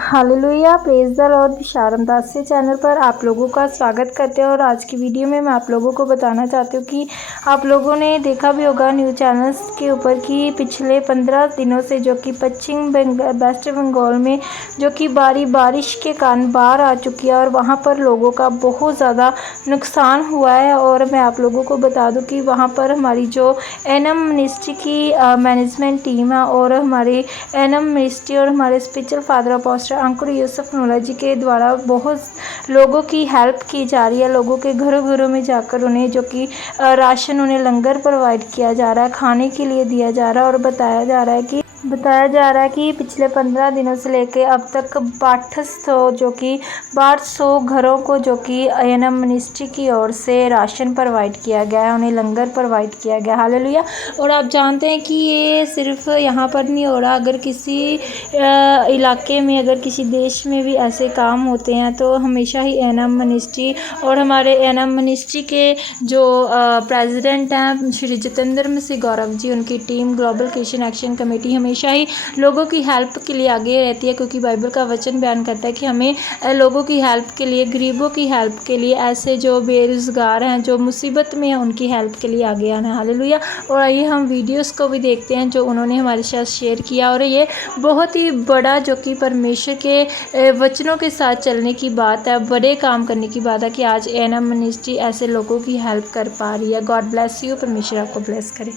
Hallelujah, praise the lord. विशारम दासी channel पर आप लोगों का स्वागत करते हैं। और आज की वीडियो में मैं आप लोगों को बताना चाहती हूँ कि आप लोगों ने देखा भी होगा न्यूज़ चैनल्स के ऊपर कि पिछले 15 दिनों से जो कि पश्चिम वेस्ट बंगाल में जो कि बारिश के कारण बाढ़ आ चुकी है और वहाँ पर लोगों का बहुत ज़्यादा नुकसान हुआ है। और मैं आप लोगों को बता दूँ कि वहाँ पर हमारी जो एनएम मिनिस्ट्री की मैनेजमेंट टीम है और हमारी एनएम मिनिस्ट्री और हमारे स्पिरिचुअल फादर अपोस्टल अंकुर यूसुफ नूला जी के द्वारा बहुत लोगों की हेल्प की जा रही है। लोगों के घरों घरों में जाकर उन्हें जो कि राशन, उन्हें लंगर प्रोवाइड किया जा रहा है, खाने के लिए दिया जा रहा है। और बताया जा रहा है कि पिछले 15 दिनों से लेकर अब तक 800 घरों को जो कि एनएम मिनिस्ट्री की ओर से राशन प्रोवाइड किया गया है, उन्हें लंगर प्रोवाइड किया गया। हालेलुया। और आप जानते हैं कि ये सिर्फ यहाँ पर नहीं हो रहा, अगर किसी इलाके में, अगर किसी देश में भी ऐसे काम होते हैं तो हमेशा ही एनएम मिनिस्ट्री और हमारे एनएम मिनिस्ट्री के जो प्रेसिडेंट हैं श्री जितेंद्र मसीह गौरव जी, उनकी team global Christian action committee हमेशा ही लोगों की हेल्प के लिए आगे रहती है। क्योंकि बाइबल का वचन बयान करता है कि हमें लोगों की हेल्प के लिए, गरीबों की हेल्प के लिए, ऐसे जो बेरोज़गार हैं, जो मुसीबत में हैं, उनकी हेल्प के लिए आगे आना है। हालेलुया। और आइए हम वीडियोस को भी देखते हैं जो उन्होंने हमारे साथ शेयर किया। और ये बहुत ही बड़ा जो कि परमेश्वर के वचनों के साथ चलने की बात है, बड़े काम करने की बात है कि आज एनएम मिनिस्ट्री ऐसे लोगों की हेल्प कर पा रही है। God bless you. परमेश्वर आपको ब्लेस करे।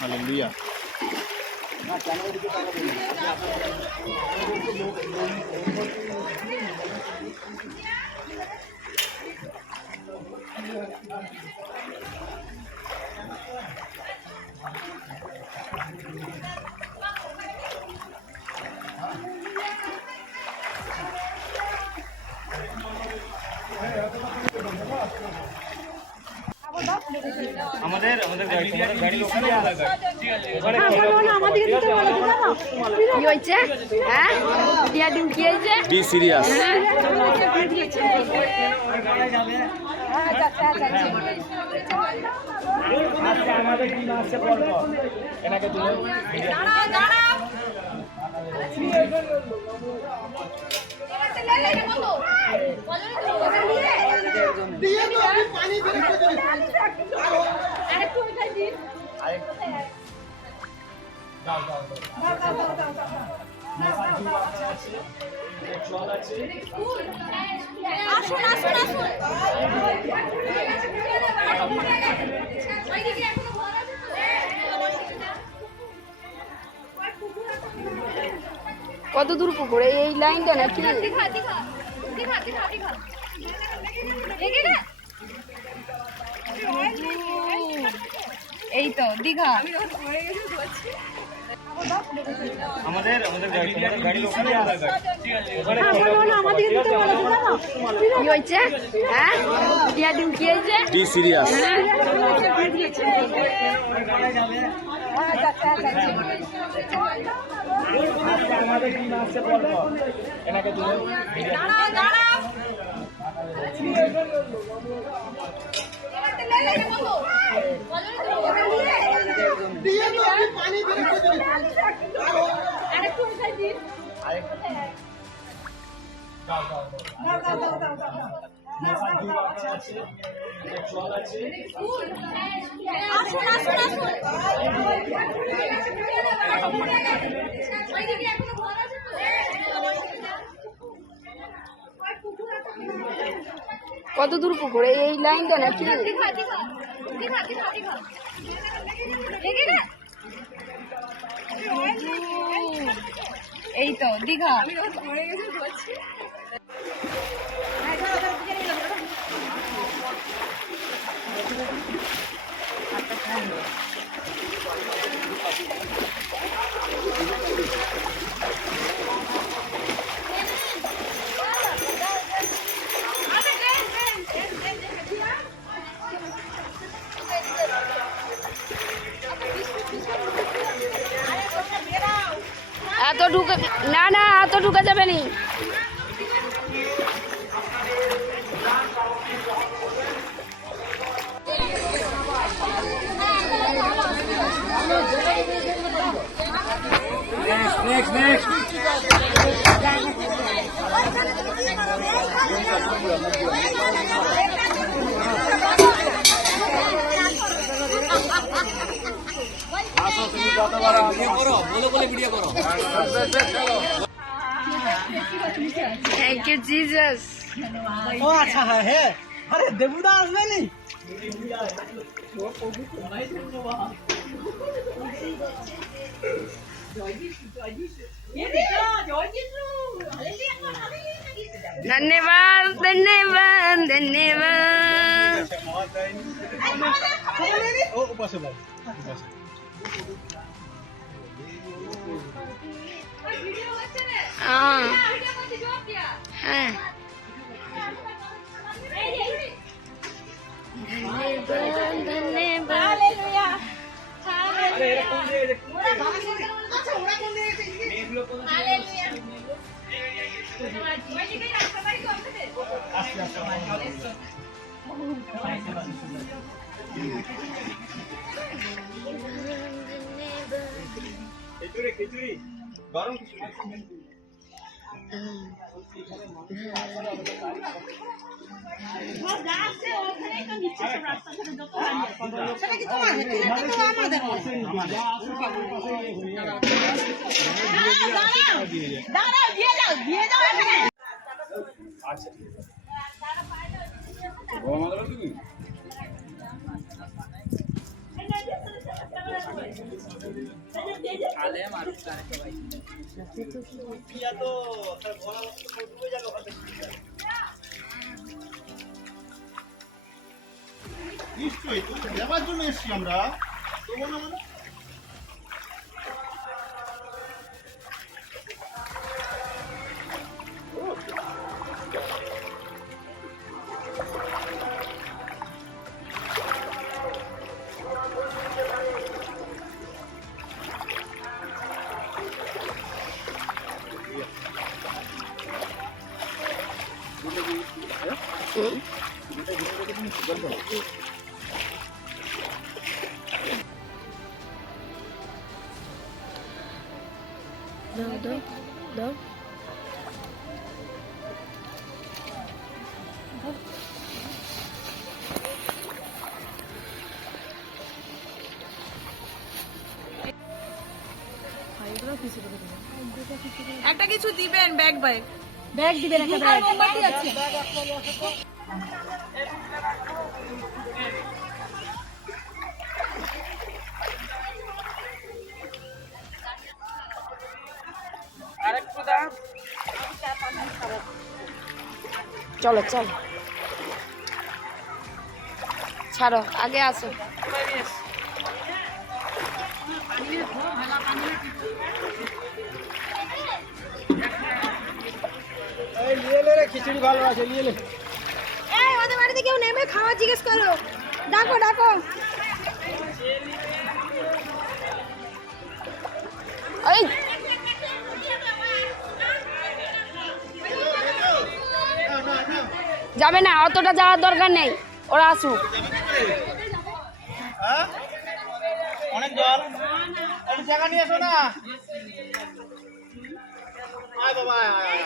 हालेलुया। আমাদের গাড়ি ওখানে কি হয়েছে? হ্যাঁ, দিয়া ডিম কি হয়েছে? Be serious. আমাদের টিম আসছে পরপর, এনাকে তুলে দাঁড়াও দাঁড়াও। আসুন আসুন আসুন। কত দূর পুকুর এই লাইনটা নাকি? এই তো দীঘা। আমাদের গাড়ি ওখানে কি হয়েছে? হ্যাঁ, দিয়া ডিম কি হয়েছে? Be serious. আমাদের টিম আসছে পরপর, এনাকে তুলে দাঁড়াও দাঁড়াও। আসুন আসুন আসুন। কত দূর পুকুর এই লাইনটা নাকি? এই তো দীঘা। ঢুকে না না হাতও ঢুকে যাবে নি। Next. Thank you Jesus. ও আচ্ছা হ্যাঁ হ্যাঁ আরে দেবুদা আসবে নি धन्यवाद धन्यवाद धन्यवाद। ও পাশে ভাই हाँ हाँ धन्यवाद খিচুড়ি গরম খিচুড়ি নিশ্চয়ই তুমি দেওয়ার জন্য এসছি আমরা তবু না মানে दो একটা কিছু দিবেন ব্যাগ দিবেন একটা ব্যাগ। মোমবাতি আছে चलो चलो ছাড়ো আগে আসো। এই নিয়ে লে রে খিচুড়ি ভালো আছে নিয়ে লে এই ওদের বাড়িতে কেউ নেমে খাওয়া জিজ্ঞেস করো ডাকো ডাকো এই যাবে না অতটা যাওয়ার দরকার নেই ওরা আসুক। হ্যাঁ অনেক জল একটু জায়গা নিয়ে এসো না আয় বাবা আয়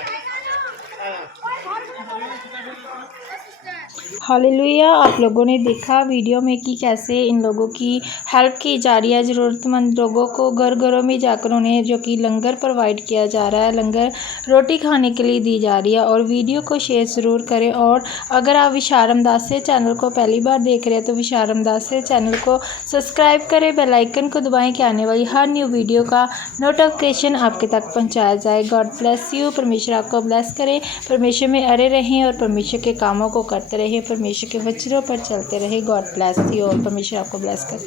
हालेलुया। आप लोगों ने देखा वीडियो में कि कैसे इन लोगों की हेल्प की जा रही है। ज़रूरतमंद लोगों को घर घरों में जाकर उन्हें जो कि लंगर प्रोवाइड किया जा रहा है, लंगर रोटी खाने के लिए दी जा रही है। और वीडियो को शेयर ज़रूर करें। और अगर आप विशाल रामदासी चैनल को पहली बार देख रहे हैं तो विशाल रामदासी चैनल को सब्सक्राइब करें, बेल आइकन को दबाएं कि आने वाली हर न्यू वीडियो का नोटिफिकेशन आपके तक पहुँचाया जाए। God bless you. परमेश्वर आपको ब्लेस करे, परमेश्वर में अड़े रहें और परमेश्वर के कामों को करते रहें, परमेश्वर के वचनों पर चलते रहें। गॉड ब्लेस यू और परमेश्वर आपको ब्लेस करे।